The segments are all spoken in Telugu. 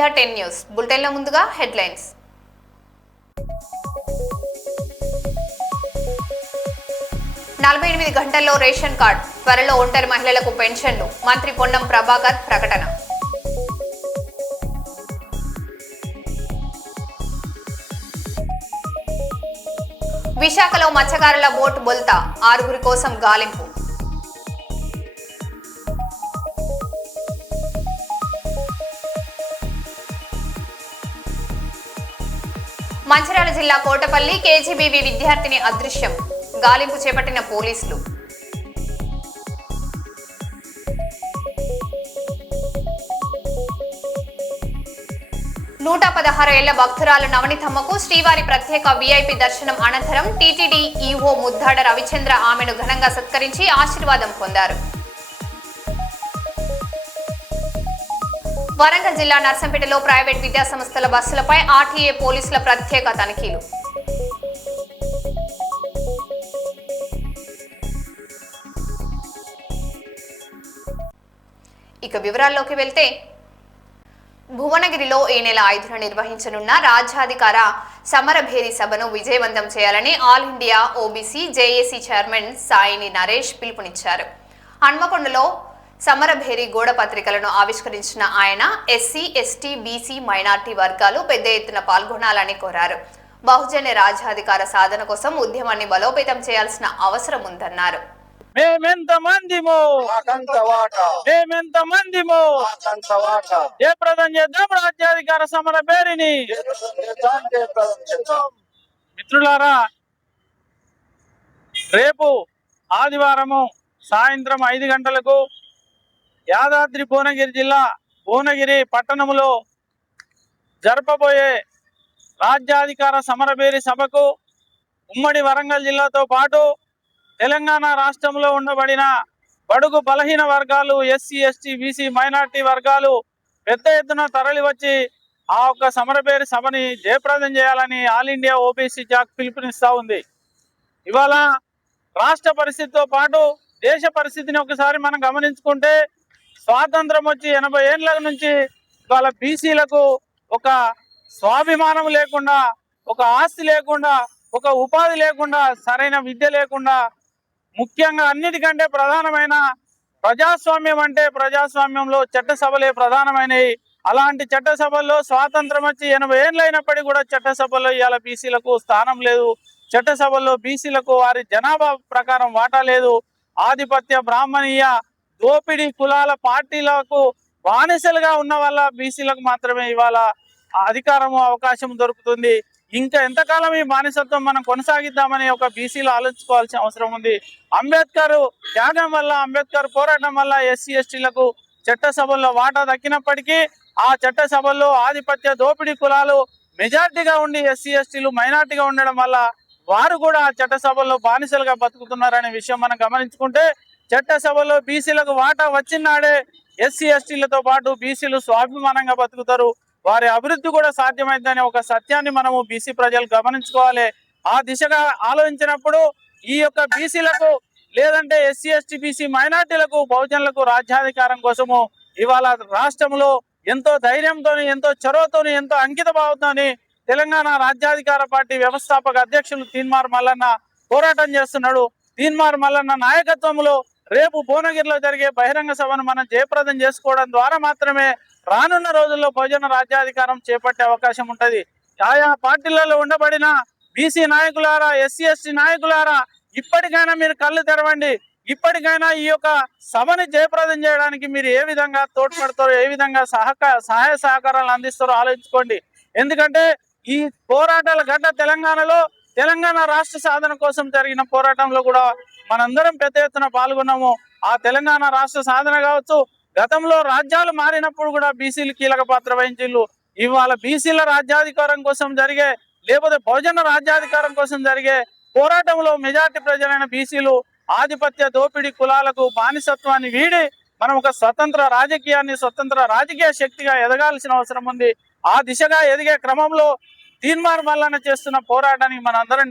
ఇండియా 10 న్యూస్ బులెటిన్ లో ముందుగా హెడ్లైన్స్. 48 గంటల్లో రేషన్ కార్డ్, త్వరలో ఒంటరి మహిళలకు పెన్షన్లు, మంత్రి పొన్నం ప్రభాకర్ ప్రకటన. విశాఖలో మత్స్యకారుల బోటు బొల్తా, 6 కోసం గాలింపు. మంచిర్యాల జిల్లా కోటపల్లి కేజీబీవీ విద్యార్థిని అదృశ్యం, గాలింపు చేపట్టిన పోలీసులు. నూట 16 ఏళ్ల భక్తురాలు నవనితమ్మకు శ్రీవారి ప్రత్యేక వీఐపీ దర్శనం అనంతరం టీటీడీ ఈఓ ముద్దాడ రవిచంద్ర ఆమెను ఘనంగా సత్కరించి ఆశీర్వాదం పొందారు. వరంగల్ జిల్లా నర్సంపేటలో ప్రైవేట్ విద్యాసంస్థల బస్సులపై ఆర్టీఏ పోలీసుల ప్రత్యేక తనిఖీలు. ఇక వివరాల్లోకి వెళ్తే, భువనగిరిలో ఈ నెల 5న నిర్వహించనున్న రాజ్యాధికార సమరభేరి సభను విజయవంతం చేయాలని all India OBC JAC chairman సాయిని నరేష్ పిలుపునిచ్చారు. హన్మకొండలో సమరభేరి గోడ పత్రికలను ఆవిష్కరించిన ఆయన ఎస్సీ, ఎస్టీ, బీసీ, మైనార్టీ వర్గాలు పెద్ద ఎత్తున పాల్గొనాలని కోరారు. బహుజన రాజ్యాధికార సాధన కోసం ఉద్యమాన్ని బలోపేతం చేయాల్సిన అవసరం ఉందన్నారు. మిత్రులారా, రేపు ఆదివారము సాయంత్రం 5 గంటలకు యాదాద్రి భువనగిరి జిల్లా భువనగిరి పట్టణంలో జరపబోయే రాజ్యాధికార సమరభేరి సభకు ఉమ్మడి వరంగల్ జిల్లాతో పాటు తెలంగాణ రాష్ట్రంలో ఉండబడిన బడుగు బలహీన వర్గాలు, ఎస్సీ, ఎస్టీ, బీసీ, మైనార్టీ వర్గాలు పెద్ద ఎత్తున తరలి వచ్చి ఆ ఒక్క సమరభేరి సభని జయప్రదం చేయాలని ఆల్ ఇండియా ఓబీసీ జాక్ పిలుపునిస్తూ ఉంది. ఇవాళ రాష్ట్ర పరిస్థితితో పాటు దేశ పరిస్థితిని ఒకసారి మనం గమనించుకుంటే, స్వాతంత్రం వచ్చి 80 ఏళ్ళ నుంచి ఇవాళ బీసీలకు ఒక స్వాభిమానం లేకుండా, ఒక ఆస్తి లేకుండా, ఒక ఉపాధి లేకుండా, సరైన విద్య లేకుండా, ముఖ్యంగా అన్నిటికంటే ప్రధానమైన ప్రజాస్వామ్యం అంటే ప్రజాస్వామ్యంలో చట్టసభలే ప్రధానమైనవి. అలాంటి చట్టసభల్లో స్వాతంత్రం వచ్చి 80 ఏళ్ళు అయినప్పటికీ కూడా చట్టసభల్లో ఇవాళ బీసీలకు స్థానం లేదు. చట్టసభల్లో బీసీలకు వారి జనాభా ప్రకారం వాటా లేదు. ఆధిపత్య బ్రాహ్మణీయ దోపిడీ కులాల పార్టీలకు బానిసలుగా ఉన్న వాళ్ళ బీసీలకు మాత్రమే ఇవాళ అధికారము అవకాశం దొరుకుతుంది. ఇంకా ఎంతకాలం ఈ బానిసత్వం మనం కొనసాగిద్దామని ఒక బీసీలు ఆలోచించుకోవాల్సిన అవసరం ఉంది. అంబేద్కర్ త్యాగం వల్ల, అంబేద్కర్ పోరాటం వల్ల ఎస్సీ, ఎస్టీలకు చట్టసభల్లో వాటా దక్కినప్పటికీ ఆ చట్టసభల్లో ఆధిపత్య దోపిడీ కులాలు మెజార్టీగా ఉండి ఎస్సీ, ఎస్టీలు మైనార్టీగా ఉండడం వల్ల వారు కూడా ఆ చట్టసభల్లో బానిసలుగా బతుకుతున్నారనే విషయం మనం గమనించుకుంటే, చట్టసభలో బీసీలకు వాటా వచ్చినాడే ఎస్సీ, ఎస్టీలతో పాటు బీసీలు స్వాభిమానంగా బతుకుతారు. వారి అభివృద్ధి కూడా సాధ్యమైందనే ఒక సత్యాన్ని మనము బీసీ ప్రజలు గమనించుకోవాలి. ఆ దిశగా ఆలోచించినప్పుడు ఈ యొక్క బీసీలకు లేదంటే ఎస్సీ, ఎస్టీ, బీసీ, మైనార్టీలకు, బహుజనులకు రాజ్యాధికారం కోసము ఇవాళ రాష్ట్రంలో ఎంతో ధైర్యంతో, ఎంతో చొరవతో, ఎంతో అంకిత భావంతో తెలంగాణ రాజ్యాధికార పార్టీ వ్యవస్థాపక అధ్యక్షులు తీన్మార్ మల్లన్న పోరాటం చేస్తున్నాడు. తీన్మార్ మల్లన్న నాయకత్వంలో రేపు భువనగిరిలో జరిగే బహిరంగ సభను మనం జయప్రదం చేసుకోవడం ద్వారా మాత్రమే రానున్న రోజుల్లో బహుజన రాజ్యాధికారం చేపట్టే అవకాశం ఉంటుంది. ఆయా పార్టీలలో ఉండబడిన బీసీ నాయకులారా, ఎస్సీ, ఎస్టీ నాయకులారా, ఇప్పటికైనా మీరు కళ్ళు తెరవండి. ఇప్పటికైనా ఈ యొక్క సభని జయప్రదం చేయడానికి మీరు ఏ విధంగా తోడ్పడతారో, ఏ విధంగా సహాయ సహకారాలు అందిస్తారో ఆలోచించుకోండి. ఎందుకంటే ఈ పోరాటాల గడ్డ తెలంగాణలో, తెలంగాణ రాష్ట్ర సాధన కోసం జరిగిన పోరాటంలో కూడా మనందరం పెద్ద ఎత్తున పాల్గొన్నాము. ఆ తెలంగాణ రాష్ట్ర సాధన కావచ్చు, గతంలో రాజ్యాలు మారినప్పుడు కూడా బీసీలు కీలక పాత్ర వహించిళ్ళు. ఇవాళ బీసీల రాజ్యాధికారం కోసం జరిగే, లేకపోతే బహుజన రాజ్యాధికారం కోసం జరిగే పోరాటంలో మెజార్టీ ప్రజలైన బీసీలు ఆధిపత్య దోపిడీ కులాలకు బానిసత్వాన్ని వీడి మనం ఒక స్వతంత్ర రాజకీయాన్ని, స్వతంత్ర రాజకీయ శక్తిగా ఎదగాల్సిన అవసరం ఉంది. ఆ దిశగా ఎదిగే క్రమంలో తీన్మార్ మల్లన్న చేస్తున్న పోరాటానికి మనందరం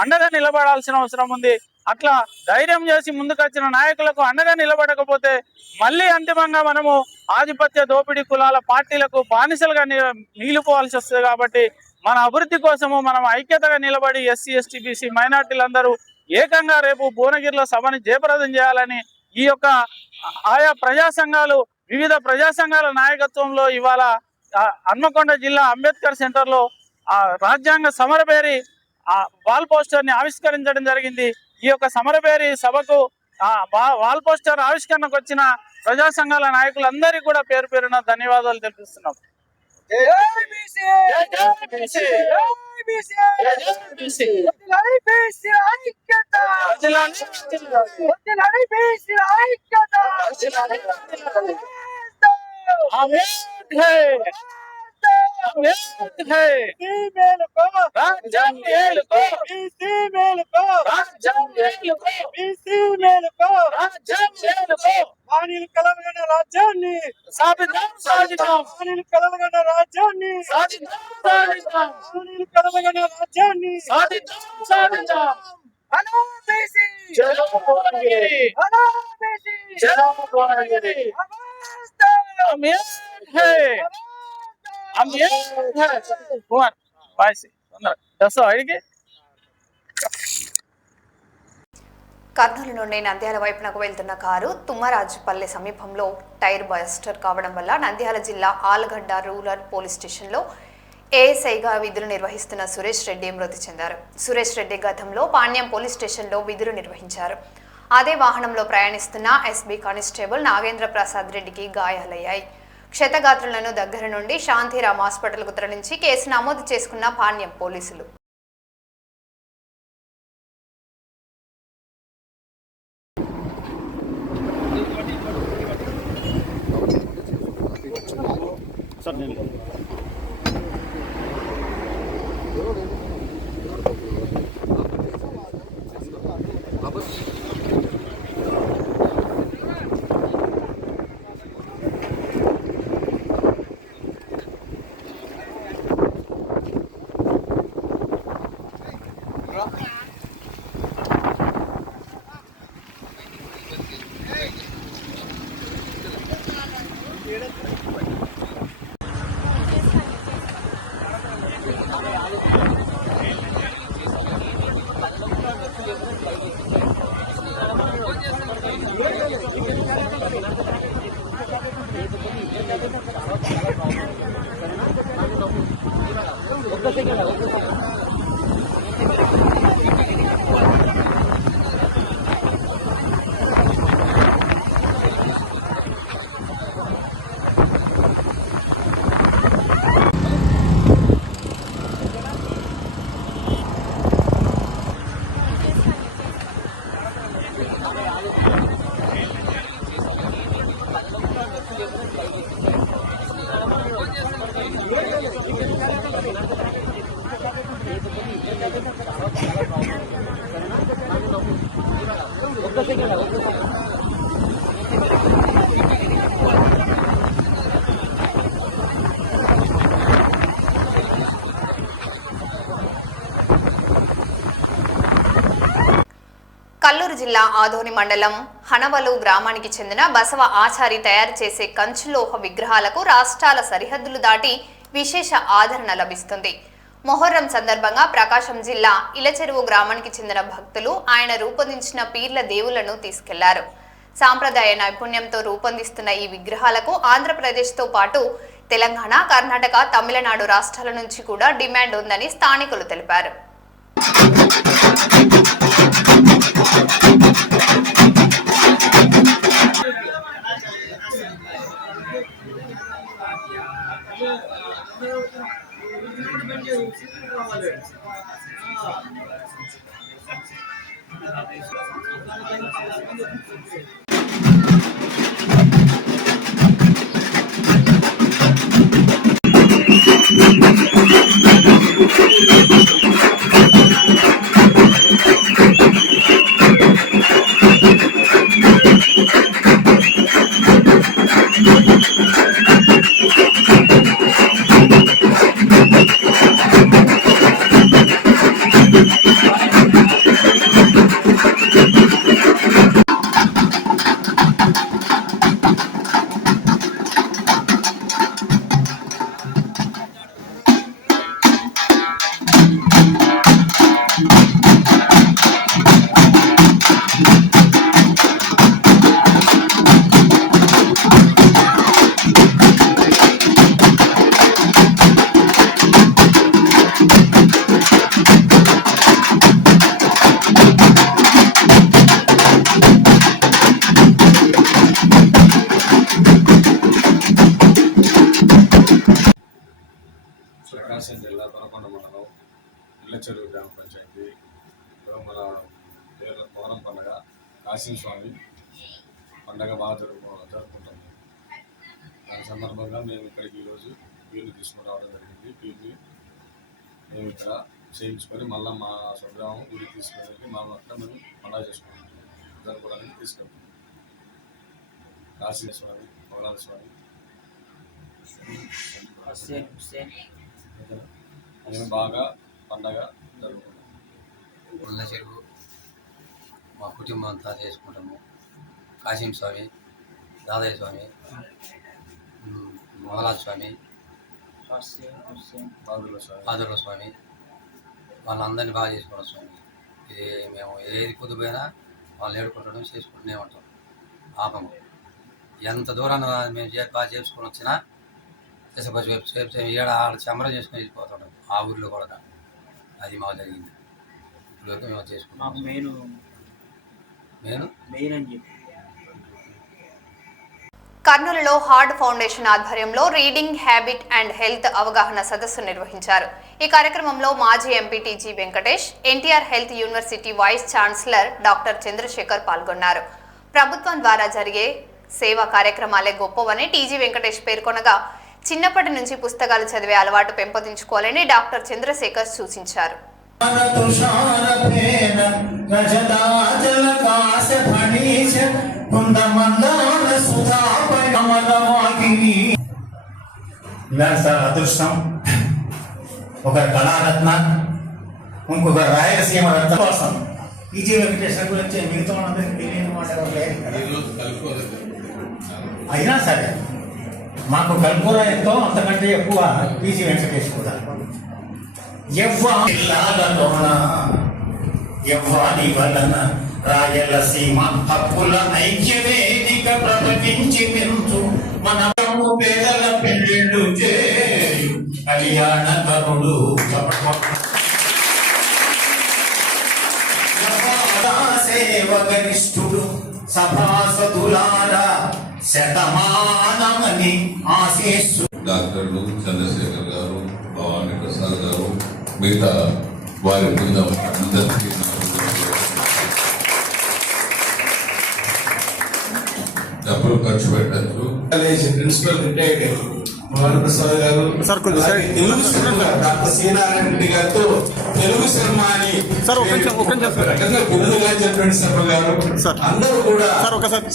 అండగా నిలబడాల్సిన అవసరం ఉంది. అట్లా ధైర్యం చేసి ముందుకొచ్చిన నాయకులకు అండగా నిలబడకపోతే మళ్ళీ అంతిమంగా మనము ఆధిపత్య దోపిడీ కులాల పార్టీలకు బానిసలుగా మిగిలిపోవాల్సి వస్తుంది. కాబట్టి మన అభివృద్ధి కోసము మనం ఐక్యతగా నిలబడి ఎస్సీ ఎస్టీ బీసీ మైనార్టీలందరూ ఏకంగా రేపు భువనగిరిలో సభని జయప్రదం చేయాలని ఈ యొక్క ఆయా ప్రజా సంఘాలు వివిధ ప్రజా సంఘాల నాయకత్వంలో ఇవాళ హన్మకొండ జిల్లా అంబేద్కర్ సెంటర్ లో రాజ్యాంగ సమరభేరి వాల్ పోస్టర్ ని ఆవిష్కరించడం జరిగింది. ఈ యొక్క సమరభేరి సభకు వాల్ పోస్టర్ ఆవిష్కరణకు వచ్చిన ప్రజా సంఘాల నాయకులందరికీ కూడా పేరు పేరున ధన్యవాదాలు తెలిపిస్తున్నాం. రాజ్యాన్ని సాధిద్దాం సాధిద్దాం కలవగడ రాజ్యాన్ని సాధిద్దాం సాధిద్దాం కలవగడ రాజ్యాన్ని సాధిద్దాం సాధిద్దాం అనాదేశి చలో భువనగిరి అనాదేశి చలో భువనగిరి కర్నూలు నుండి నంద్యాల వైపునకు వెళ్తున్న కారు తుమ్మరాజుపల్లె సమీపంలో టైర్ బస్టర్ కావడం వల్ల నంద్యాల జిల్లా ఆలగడ్డ రూరల్ పోలీస్ స్టేషన్లో ఏఎస్ఐగా విధులు నిర్వహిస్తున్న సురేష్ రెడ్డి మృతి చెందారు. సురేష్ రెడ్డి గతంలో పాణ్యం పోలీస్ స్టేషన్లో విధులు నిర్వహించారు. అదే వాహనంలో ప్రయాణిస్తున్న ఎస్బీ కానిస్టేబుల్ నాగేంద్ర ప్రసాద్ రెడ్డికి గాయాలయ్యాయి. క్షతగాత్రులను దగ్గర నుండి శాంతిరామ్ హాస్పిటల్కు తరలించి కేసు నమోదు చేసుకున్న పాణ్యం పోలీసులు. కల్లూరు జిల్లా ఆదోని మండలం హనవలు గ్రామానికి చెందిన బసవ ఆచారి తయారు చేసే కంచులోహ విగ్రహాలకు రాష్ట్రాల సరిహద్దులు దాటి విశేష ఆదరణ లభిస్తుంది. మొహర్రం సందర్భంగా ప్రకాశం జిల్లా ఇలచెరువు గ్రామానికి చెందిన భక్తులు ఆయన రూపొందించిన పీర్ల దేవుళ్లను తీసుకెళ్లారు. సాంప్రదాయ నైపుణ్యంతో రూపొందిస్తున్న ఈ విగ్రహాలకు ఆంధ్రప్రదేశ్తో పాటు తెలంగాణ, కర్ణాటక, తమిళనాడు రాష్ట్రాల నుంచి కూడా డిమాండ్ ఉందని స్థానికులు తెలిపారు. జిల్లా తొరకొండ మండలం ఇళ్ళచెరువు గ్రామ పంచాయతీ మన మొహరం పండుగ కాశీ స్వామి పండగ బాగా జరుపుకుంటాము. దాని సందర్భంగా మేము ఇక్కడికి ఈరోజు వీలు తీసుకుని రావడం జరిగింది. వీళ్ళని మేము ఇక్కడ చేయించుకొని మళ్ళీ మా స్వగ్రామం వీలు తీసుకుని మా అక్కడ మేము పండుగ చేసుకుంటాం జరుపుకోవడానికి తీసుకెళ్తాం. కాశీ స్వామి మొహరాల స్వామి మేము బాగా పండగ జరుపుకుంటాం. ఉల్ల చెరువు మా కుటుంబం అంతా చేసుకుంటాము. కాశీం స్వామి, దాదయ్య స్వామి, మొహలాల్ స్వామి, ఆదుర్ల స్వామి వాళ్ళందరినీ బాగా చేసుకుంటాం స్వామి. ఇది మేము ఏది పొద్దుపోయినా వాళ్ళు ఏడుకుంటడం చేసుకుంటూనే ఉంటాం. ఆపము ఎంత దూరాన్ని మేము బాగా చేసుకుని వచ్చినా ఏడ ఆడ చెమరం చేసుకుని వెళ్ళిపోతుంటాం. ఆ ఊరిలో కూడా అది మాకు జరిగింది. ఇప్పుడు మేము చేసుకుంటాం. మెయిన్ అని చెప్పి కర్నూలులో హార్ట్ ఫౌండేషన్ ఆధ్వర్యంలో రీడింగ్ హ్యాబిట్ అండ్ హెల్త్ అవగాహన సదస్సు నిర్వహించారు. ఈ కార్యక్రమంలో మాజీ MP T G Venkatesh, NTR health university vice chancellor doctor Chandrashekar పాల్గొన్నారు. ప్రభుత్వం ద్వారా జరిగే సేవా కార్యక్రమాలే గొప్పవని టీజీ వెంకటేష్ పేర్కొనగా, చిన్నప్పటి నుంచి పుస్తకాలు చదివే అలవాటు పెంపొందించుకోవాలని డాక్టర్ చంద్రశేఖర్ సూచించారు. అదృష్టం ఒక కళారత్న, ఇంకొక రాయలసీమ రత్న కోసం టీజీ వెంకటేశ్వర గురించి మిగతా అందరికీ తెలియని మాట అయినా సరే మాకు కల్పూర ఎంతో అంతకంటే ఎక్కువ టీజీ వెంకటేష్ కూడా. ఎవ్వాని వలన రాయలసీమ హక్కుల ఐక్యవేదిక ప్రకటించి పెంచు మన పేదల పెళ్ళిళ్ళు చేయు కళ్యాణ కరుడు సేవగరిష్ఠుడు సభాసదులారా శతమానమని ఆశీస్సు. డాక్టర్లు చంద్రశేఖర్ గారు, భవానీ ప్రసాద్ గారు, మిగతా వారి బృందం అందరికీ డబ్బులు ఖర్చు పెట్టచ్చు. ప్రిన్సిపల్ రిటైర్డ్ భవానీ ప్రసాద్ గారు, తెలుగు శర్మ డాక్టర్ శ్రీనారాయణ రెడ్డి గారితో తెలుగు శర్మ అని బిరుదుగా చెప్పిన శర్మ గారు అందరూ కూడా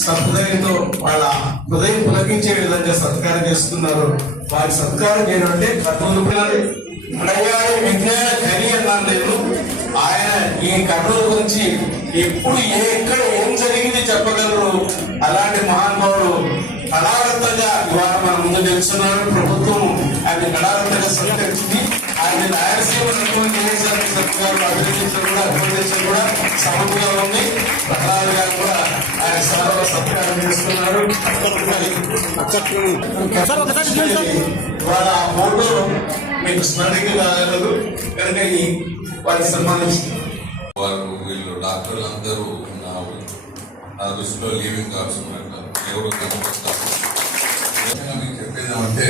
సహృదయంతో వాళ్ళ హృదయం పులకించే విధంగా సత్కారం చేస్తున్నారు. వారి సత్కారం చేయాలంటే కర్నూలు విజ్ఞాన ఖని అన్నాను నేను. ఆయన ఈ కర్నూలు గురించి ఎప్పుడు ఎక్కడ ఏం జరిగింది చెప్పగలరు. అలాంటి మహానుభావుడు కళారత్నగా ఇవాళ మన ముందు తెలుస్తున్నారు. ప్రభుత్వం ఆయన కళారత్నగా సత్కరించింది. ఆయన రాయలసీమ సత్కారం అభినందించడం కూడా సమగ్రంగా ఉంది. ప్రహ్లాద్ గారు కూడా ఆయన సభలో సత్కారం చేస్తున్నారు. ఇవాళ ఆ ఫోటో మీకు స్మరణకి రాగలదు కనుక వారికి సన్మానిస్తున్నారు. వారు వీళ్ళు డాక్టర్లు అందరూ నా దృష్టిలో లీవింగ్ కార్డ్స్ ఉన్నట్టు ఎవరు కనిపిస్తారు. మీకు చెప్పేది ఏమంటే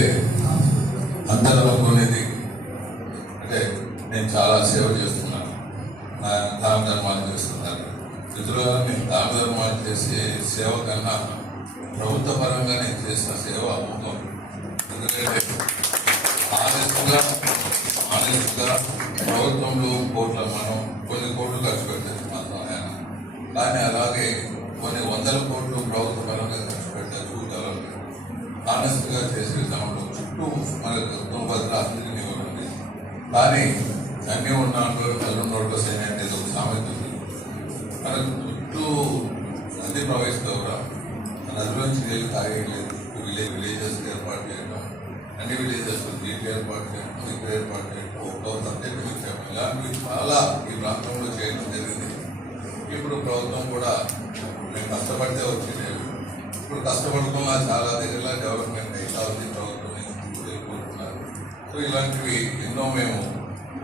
అందరూ అనుకునేది అంటే నేను చాలా సేవ చేస్తున్నాను, దాన ధర్మాలు చేస్తున్నాను. మిత్రులుగా నేను దాన ధర్మాలు చేసే సేవ కన్నా ప్రభుత్వ పరంగా నేను చేసిన సేవ అమూల్యం. ఎందుకంటే ఆనెస్ట్గా ప్రభుత్వంలో మనం కొన్ని కోట్లు ఖర్చు పెట్టచ్చు ఆయన, కానీ అలాగే కొన్ని వందల కోట్లు ప్రభుత్వ పరంగా ఖర్చు పెట్టచ్చు. ఆనెస్ట్గా చేసే విధానంలో చుట్టూ మనకు తుంగభద్ర అన్నింటినీ ఉంది. కానీ అన్నీ ఉన్నాడు కళ్ళున్నోడు సైన్ అనేది ఒక సామెత ఉంది. మనకు చుట్టూ నది ప్రవహిస్తవురా నదిలోంచి నీళ్ళు తాగేయలేదు. విలేజెస్ ఏర్పాటు చేయడం, అన్ని విలేజెస్ నీటి ఏర్పాటు చేయడం, ఇక్కడ ఏర్పాటు చేయడం, ఇలాంటివి చాలా ఈ ప్రాంతంలో చేయడం జరిగింది. ఇప్పుడు ప్రభుత్వం కూడా మేము కష్టపడితే వచ్చింది. ఇప్పుడు కష్టపడుతున్నా చాలా దగ్గర డెవలప్మెంట్ అవుతా ఉంది. ప్రభుత్వం కోరుతున్నారు. సో ఇలాంటివి ఎన్నో మేము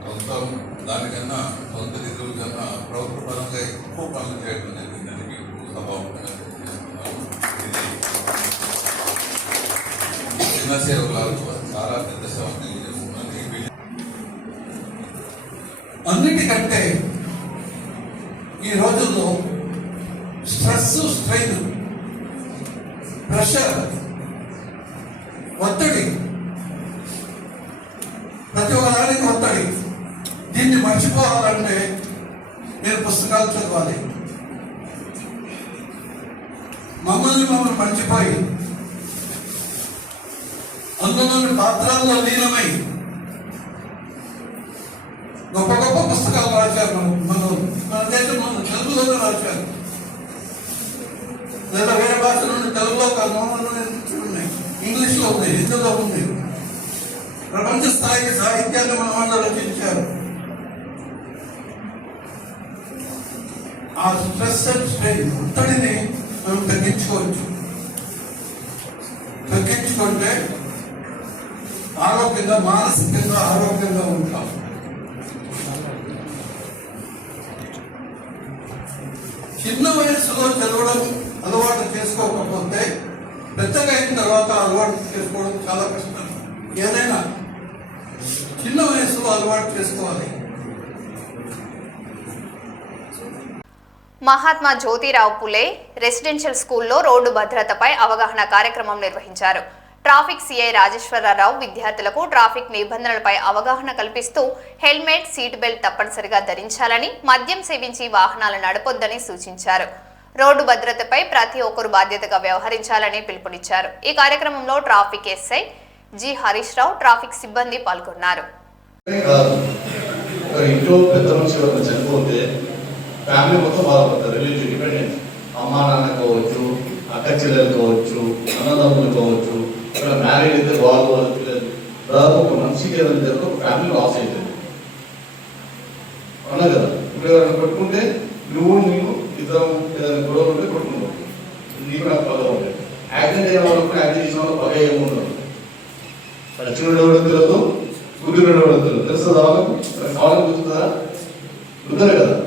ప్రభుత్వం దానికన్నా సొంత నిధుల కన్నా ప్రభుత్వ పరంగా ఎక్కువ పనులు చేయడం జరిగిందని మీకు సభాముఖంగా తెలియజేస్తున్నాను. ఇది చిన్న సేవలు చాలా పెద్ద సేవ తెలియజేస్తున్నాను. అన్నిటికంటే ఈ రోజుల్లో స్ట్రెస్, స్ట్రెయిన్, ప్రెషర్, ఒత్తిడి, ప్రతి ఒక్కదానికి ఒత్తిడి. దీన్ని మర్చిపోవాలంటే నేను పుస్తకాలు చదవాలి. మమ్మల్ని మర్చిపోయి అందులోని పాత్రల్లో లీనమై గొప్ప గొప్ప పుస్తకాలు రాశారు. మన దేశంలో తెలుగులోనే రాశారు, లేదా వేరే భాష నుండి తెలుగులో ఉన్నాయి, ఇంగ్లీష్లో ఉంది, హిందీలో ఉంది. ప్రపంచ స్థాయి సాహిత్యాన్ని మన వాళ్ళు రచించారు. ఆ స్ట్రెస్ అండ్ స్ట్రెయిన్, ఒత్తిడిని మనం తగ్గించుకోవచ్చు. తగ్గించుకుంటే ఆరోగ్యంగా, మానసికంగా ఆరోగ్యంగా ఉంటాం. చిన్న వయసులో చదవడం అలవాటు చేసుకోకపోతే పెద్దగా అయిన తర్వాత అలవాటు చేసుకోవడం చాలా కష్టం. ఏదైనా చిన్న వయసులో అలవాటు చేసుకోవాలి. మహాత్మా జ్యోతిరావు పులే రెసిడెన్షియల్ స్కూల్లో రోడ్డు భద్రతపై అవగాహన కార్యక్రమం నిర్వహించారు. ట్రాఫిక్ సిఐ రాజేశ్వరరావు విద్యార్థులకు ట్రాఫిక్ నిబంధనలపై అవగాహన కల్పిస్తూ హెల్మెట్, సీట్ బెల్ట్ తప్పనిసరిగా ధరించాలని, మద్యం సేవించి వాహనాలు నడపొద్దని సూచించారు. రోడ్డు భద్రతపై ప్రతి ఒక్కరు బాధ్యతగా వ్యవహరించాలని పిలుపునిచ్చారు. ఈ కార్యక్రమంలో traffic SI G Harish Rao, traffic సిబ్బంది పాల్గొన్నారు. ఫ్యామిలీ మొత్తం బాధపడతారు. రిలేటివ్ డిపెండెన్స్, అమ్మా నాన్న కావచ్చు, అక్క చెల్లెలు కావచ్చు, అన్నదమ్ములు కావచ్చు, ఇక్కడ మ్యారేజ్ అయితే వాళ్ళ పిల్లలు, దాదాపు ఒక మనిషికి ఏదైనా జరిగితే ఒక ఫ్యామిలీ లాస్ అవుతుంది. అవునా కదా? ఇప్పుడు ఎవరైనా కొట్టుకుంటే నేను ఇద్దరం ఏదైనా గొడవలు ఉంటే కొట్టుకుంటాం, నీకు నాకు పగ ఉంటాయి. యాక్సిడెంట్ అయిన వాళ్ళకు యాక్సిడెంట్ చేసిన వాళ్ళు పగ ఏముండదు. సచ్చినోడు ఎవడో తెలియదు, కుదిరినోడు ఎవడో తెలియదు. తెలుస్తుందా వాళ్ళకు? కావాలని కూర్చుంటుందా? కుదరదు కదా.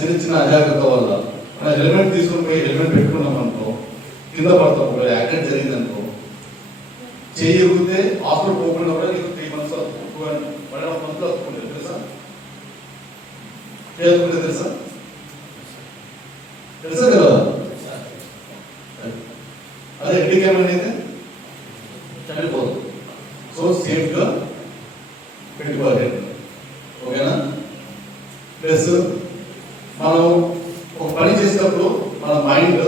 చిన్న చిన్న అజాగ్రత్త వల్ల మనం హెల్మెట్ తీసుకుని పోయి హెల్మెట్ పెట్టుకున్నాం అనుకో, కింద పడతాం. ఒకవేళ యాక్సిడెంట్ జరిగిందనుకో, చేయకపోతే హాస్పిటల్ పోకుండా కూడా నీకు 3 months 1.5 months వస్తుంది. తెలుసా? చేయకుంటే తెలుసా? తెలుసా కదా? అదే హ్యాండిక్యాప్ అనేది చనిపోదు. సో సేఫ్గా పెట్టుకోవాలి. ఓకేనా? ప్లస్ మనం ఒక పని చేసేటప్పుడు మన మైండ్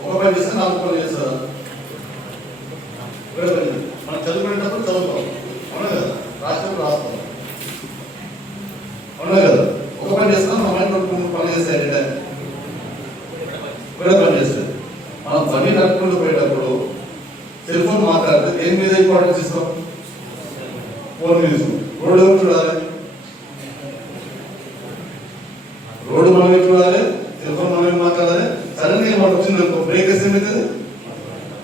ఒక పని చేస్తే 4 పని చేస్తుందా? మనం చదువుకునేటప్పుడు చదువుతాం, అవునా కదా? రాసేటప్పుడు రాస్తాం, అవునా కదా? ఒక పని చేస్తాం, మన మైండ్ 2 పని చేస్తే ఒకటే పని చేస్తుంది. మనం పని నడుపుకుంటూ పోయేటప్పుడు సెల్ ఫోన్ మాట్లాడితే దేని మీద ఇంపార్టెన్స్ ఇస్తాం? ఫోన్ మీద. రోడ్డు ఎవరు చూడాలి? రోడ్డు మనమే చూడాలి, సెల్ ఫోన్ మనమే మాట్లాడాలి. సడన్గా మనం వచ్చిందనుకో, బ్రేక్ వేస్తే ఏమవుతుంది?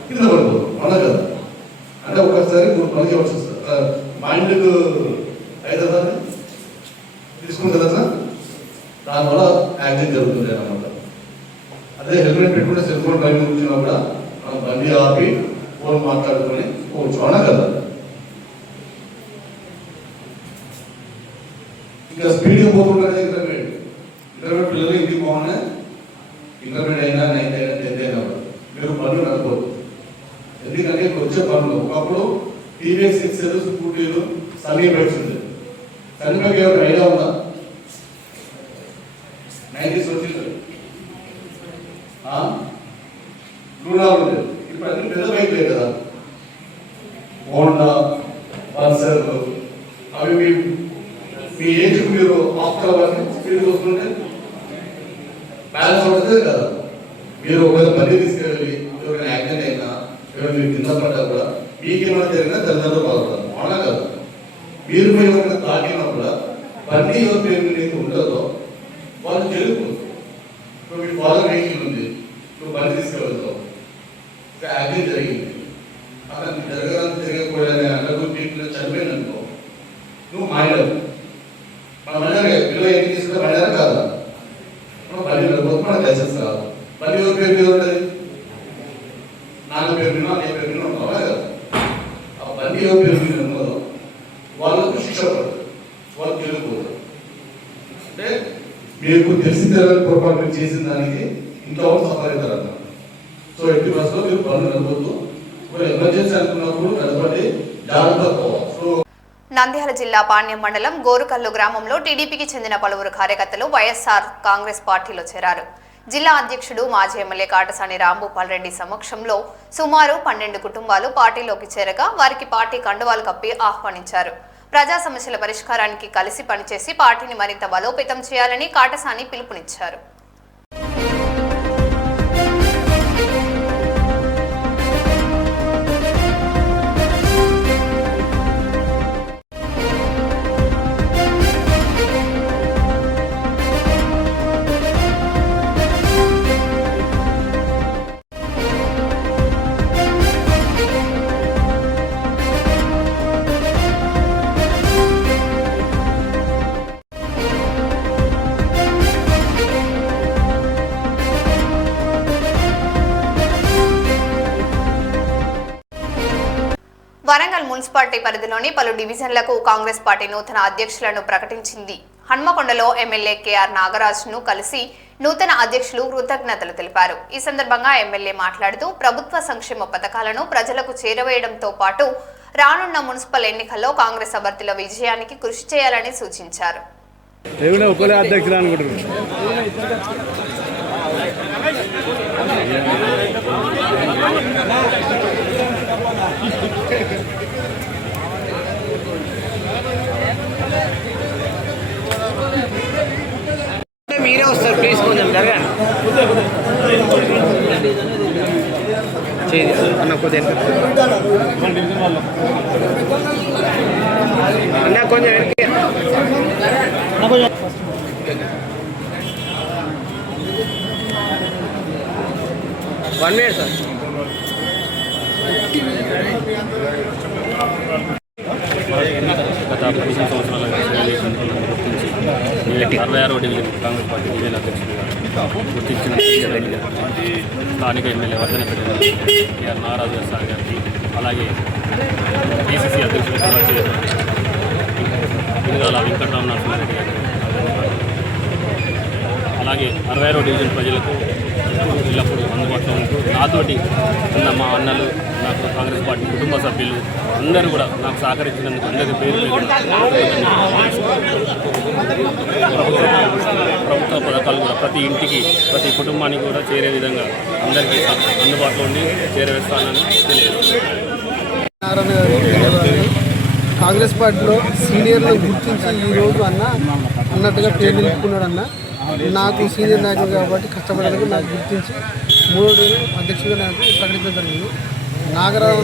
కింద పడిపోదు, అవునా కదా? అంటే ఒకసారి 3 పనులు చేయవలసి వస్తుంది. మైండ్కు అవుతుందా? తీసుకుంటుందా సార్? దానివల్ల యాక్సిడెంట్ జరుగుతుంది అన్నమాట. అదే హెల్మెట్ పెట్టుకుంటే సెల్ ఫోన్ డ్రైవింగ్ వచ్చినా కూడా మనం బండి ఆపి ఫోన్ మాట్లాడుకొని పోవచ్చు, అవునా కదా? ఇంకా స్పీడ్గా పోతుంటే ఇంటర్మీడియట్ పిల్లలు ఇంటికి పోగానే, ఇంటర్మీడియట్ అయినా 9th అయినా 10th అయినా కూడా మీరు పనులు నడపదు. ఎందుకంటే ఇప్పుడు వచ్చే పనులు ఒకప్పుడు టీవీఎస్ ఎక్సెల్, స్కూటీలు, సన్నీ బైక్స్ ఉండేది. సన్నీ బైక్ ఎవరికి ఐడియా ఉందా? 90s వచ్చింది. లూనా ఉండేది. ఇప్పుడు అన్ని పెద్ద బైక్ లేదు కదా, హోండా, పల్సర్. అవి మీ ఏజ్ మీరు ఆఫ్టర్ అవన్నీ స్పీడ్ వస్తుంటే బ్యాలెన్స్ అవుతుంది కదా. మీరు ఒకవేళ బండి తీసుకెళ్ళి ఎవరైనా యాక్సిడెంట్ అయినా, ఎవరైనా మీరు కింద పడ్డా కూడా మీకేమైనా జరిగినా తల్లిదండ్రులు బాగుంటారు, అవునా కదా? మీరు ఎవరైనా తాకినా కూడా బండి ఎవరి పేరు మీద ఉండదో వాళ్ళు జరుగుతుంది. ఇప్పుడు మీ ఫాదర్ వెహికల్ ఉంది, నువ్వు బండి తీసుకెళ్తావు, యాక్సిడెంట్ జరిగింది, అక్కడ జరగడానికి జరగకపోయానే అన్నకు చనిపోయింది అనుకో, నువ్వు మైనర్. మన మైనర్ పిల్లలు ఏంటి తీసుకుంటే మైనర్ కాదా? మనం బండి నడపదు, మనకు లైసెన్స్ కాదు. బండి ఎవరి పేరు మీద ఉంటుంది? నాన్న పేరు మీద, నీ పేరు మీద ఉంటావా కదా? ఆ బండి ఎవరి పేరు మీద ఉన్నదో వాళ్ళకు శిక్ష పడుతుంది. వాళ్ళు వెళ్ళిపోతారు. అంటే మీకు తెలిసిన తెలియని పొరపాటు మీరు చేసిన దానికి ఇంకా వాళ్ళు సఫర్ అవుతారు అన్నమాట. సో ఎట్టి బస్సులో మీరు పనులు నడవద్దు. మీరు ఎమర్జెన్సీ అనుకున్నప్పుడు నడపండి, జాగ్రత్త పోవాలి. సో నంద్యాల జిల్లా పాణ్యం మండలం గోరుకల్లు గ్రామంలో టీడీపీకి చెందిన పలువురు కార్యకర్తలు వైఎస్ఆర్ కాంగ్రెస్ పార్టీలో చేరారు. జిల్లా అధ్యక్షుడు మాజీ ఎమ్మెల్యే కాటసాని రాంభూపాల్ రెడ్డి సమక్షంలో సుమారు 12 కుటుంబాలు పార్టీలోకి చేరగా వారికి పార్టీ కండువాలు కప్పి ఆహ్వానించారు. ప్రజా సమస్యల పరిష్కారానికి కలిసి పనిచేసి పార్టీని మరింత బలోపేతం చేయాలని కాటసాని పిలుపునిచ్చారు. వరంగల్ మున్సిపాలిటీ పరిధిలోని పలు డివిజన్లకు కాంగ్రెస్ పార్టీ నూతన అధ్యక్షులను ప్రకటించింది. హన్మకొండలో ఎమ్మెల్యే కేఆర్ నాగరాజ్ను కలిసి నూతన అధ్యక్షులు కృతజ్ఞతలు తెలిపారు. ఈ సందర్భంగా ఎమ్మెల్యే మాట్లాడుతూ ప్రభుత్వ సంక్షేమ పథకాలను ప్రజలకు చేరవేయడంతో పాటు రానున్న మున్సిపల్ ఎన్నికల్లో కాంగ్రెస్ అభ్యర్థుల విజయానికి కృషి చేయాలని సూచించారు. మీరే వస్తారు, ప్లీజ్ కొంచెం జరగండి అన్న, కొద్దిగా అన్న కొంచెం 1 minute సార్. గత 15 సంవత్సరాలుగా గుర్తించి 66వ డివిజన్ కాంగ్రెస్ పార్టీ డివిజన్ అధ్యక్షుడిగా గుర్తించిన స్థానిక MLA Vardhannapet KR Nagaraju sir గారికి, అలాగే పిసిసి అధ్యక్షుడు పినగాల వెంకటరామనాథరెడ్డి గారికి, అలాగే 66వ డివిజన్ ప్రజలకు ఎల్లప్పుడూ అందుబాటులో ఉంటూ నాతోటి ఉన్న మా అన్నలు, నాకు కాంగ్రెస్ పార్టీ కుటుంబ సభ్యులు అందరూ కూడా నాకు సహకరించినందుకు అందరికీ పేరు ప్రభుత్వ పథకాలు కూడా ప్రతి ఇంటికి, ప్రతి కుటుంబానికి కూడా చేరే విధంగా అందరికీ అందుబాటులో ఉండి చేరవేస్తానని తెలియజేస్తాను. కాంగ్రెస్ పార్టీలో సీనియర్లు గుర్తించి ఈరోజు అన్నట్టుగా పేరు నిలుపుకున్నాడు అన్న. నాకు సీనియర్ నాయకుడు కాబట్టి కష్టపడడానికి నాకు గుర్తించి 3 అధ్యక్షుడిగా నాకు ప్రకటించడం జరిగింది. నాగరాజు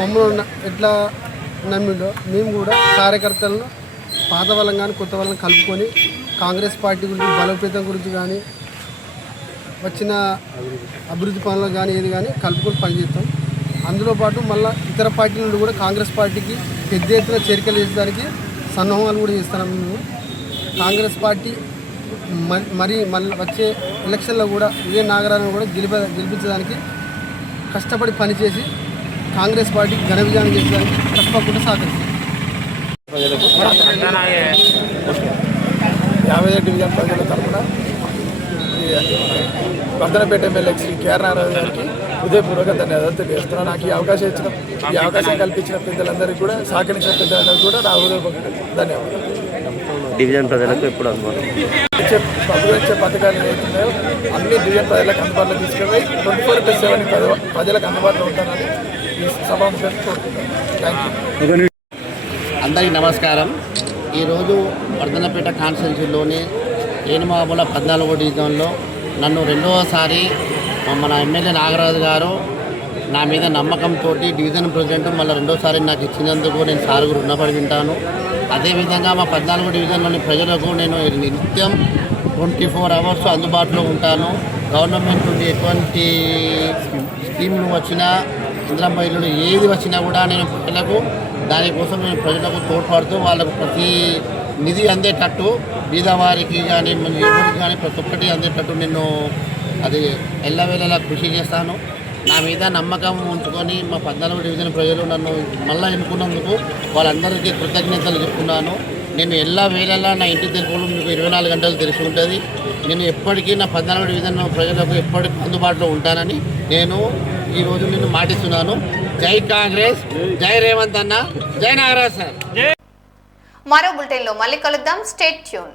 మమ్మల్ని ఎట్లా నమ్మిండో మేము కూడా కార్యకర్తలను పాత వాళ్ళం కానీ కొత్త వాళ్ళని కలుపుకొని కాంగ్రెస్ పార్టీ గురించి బలోపేతం గురించి కానీ వచ్చిన అభివృద్ధి పనులు కానీ ఏది కానీ కలుపుకొని పనిచేస్తాం. అందులో పాటు మళ్ళీ ఇతర పార్టీల నుండి కూడా కాంగ్రెస్ పార్టీకి పెద్ద ఎత్తున చేరికలు చేసడానికి సన్నాహాలు కూడా చేస్తున్నాం. మేము కాంగ్రెస్ పార్టీ మళ్ళీ వచ్చే ఎలక్షన్లో కూడా ఇదే నాగరాజును కూడా గెలిపించడానికి కష్టపడి పనిచేసి కాంగ్రెస్ పార్టీ ఘన విజయాన్ని చేసేదానికి తప్పకుండా సహకరిస్తాం. 50 డివిజన్ ప్రజల తరఫున వర్ధనపేట ఎమ్మెల్యే శ్రీ కేఆర్ నాగరాజు గారికి హృదయపూర్వక ధన్యవాదాలు తెలియజేస్తున్నాను. నాకు ఈ అవకాశం కల్పించిన పెద్దలందరికీ కూడా, సహకరించిన పెద్దలందరికీ కూడా నా హృదయపూర్వక ధన్యవాదాలు. డివిజన్ ప్రజలకు ఎప్పుడు అందుబాటులో ప్రభుత్వ పథకాలు ఏవైతున్నాయో అన్ని డివిజన్ ప్రజలకు అందుబాటులో తీసుకెళ్ళి 24/7 ప్రజలకు అందుబాటులో ఉంటానని ఈ సభాముఖంగా కోరుకుంటున్నాను. Thank you. అందరికీ నమస్కారం. ఈరోజు వర్ధనపేట కాన్స్టిట్యున్సీలోని ఏనుమాముల 14వ డివిజన్లో నన్ను రెండవసారి మన ఎమ్మెల్యే నాగరాజు గారు నా మీద నమ్మకంతో డివిజన్ ప్రెసిడెంట్ మళ్ళీ రెండోసారి నాకు ఇచ్చినందుకు నేను సార్కు రుణపడి ఉంటాను. అదేవిధంగా మా 14వ డివిజన్లోని ప్రజలకు నేను నిత్యం 24 అవర్స్ అందుబాటులో ఉంటాను. గవర్నమెంట్ నుండి ఎటువంటి స్కీములు వచ్చినా, ఇంద్రమ్మ ఇల్లులు ఏది వచ్చినా కూడా నేను ప్రజలకు దానికోసం నేను ప్రజలకు తోడ్పడుతూ వాళ్ళకు ప్రతి నిధి అందేటట్టు, బీదవారికి కానీ ఎవరికి కానీ ప్రతి ఒక్కటి అందేటట్టు నేను అది ఎల్లవేళలా కృషి చేస్తాను. నా మీద నమ్మకం ఉంచుకొని మా 14వ డివిజన్ ప్రజలు నన్ను మళ్ళీ ఎన్నుకున్నందుకు వాళ్ళందరికీ కృతజ్ఞతలు చెప్తున్నాను. నేను ఎల్ల వేళలా నా ఇంటి తెలుపులు మీకు 24 గంటలు తెలిసి ఉంటుంది. నేను ఎప్పటికీ నా 14వ డివిజన్ ప్రజలకు ఎప్పటికీ అందుబాటులో ఉంటానని నేను ఈరోజు నిన్ను మాటిస్తున్నాను. జై కాంగ్రెస్, జై రేవంత్ అన్న, జై నాగరాజ్ సార్. మరో బులెటిన్లో మళ్ళీ కలుద్దాం. Stay tune.